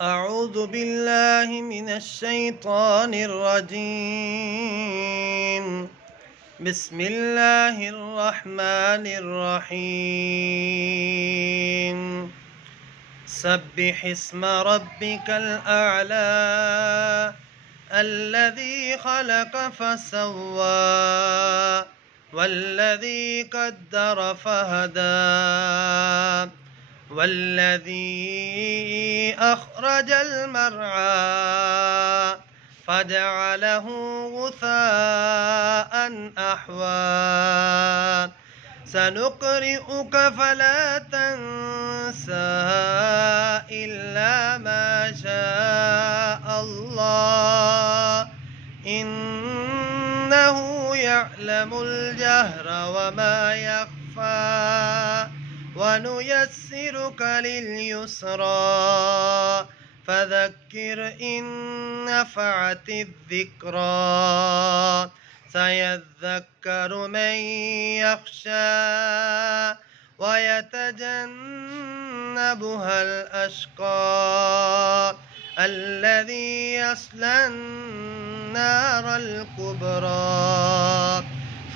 أعوذ بالله من الشيطان الرجيم. بسم الله الرحمن الرحيم. سبح اسم ربك الأعلى الذي خلق فسوى والذي قدر فهدى والذي أخرج المرعى فجعله غثاء أحوى سنقرئك فلا تنسى إلا ما شاء الله إنه يعلم الجهر وما يخفى ونيسرك لليسرى فذكر إن نفعت الذكرى سيذكر من يخشى ويتجنبها الأشقى الذي يصلى النار الكبرى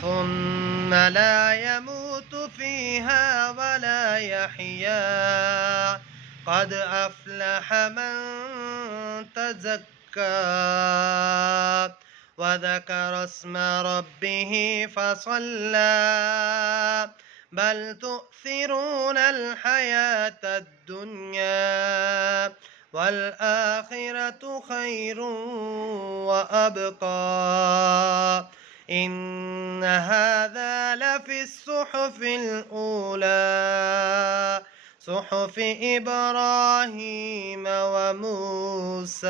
ثم لا يموت فيها ولا يحيا قد أفلح من تزكى وذكر اسم ربه فصلى بل تؤثرون الحياة الدنيا والآخرة خير وأبقى إن هذا لفي الصحف الأولى صحف إبراهيم وموسى.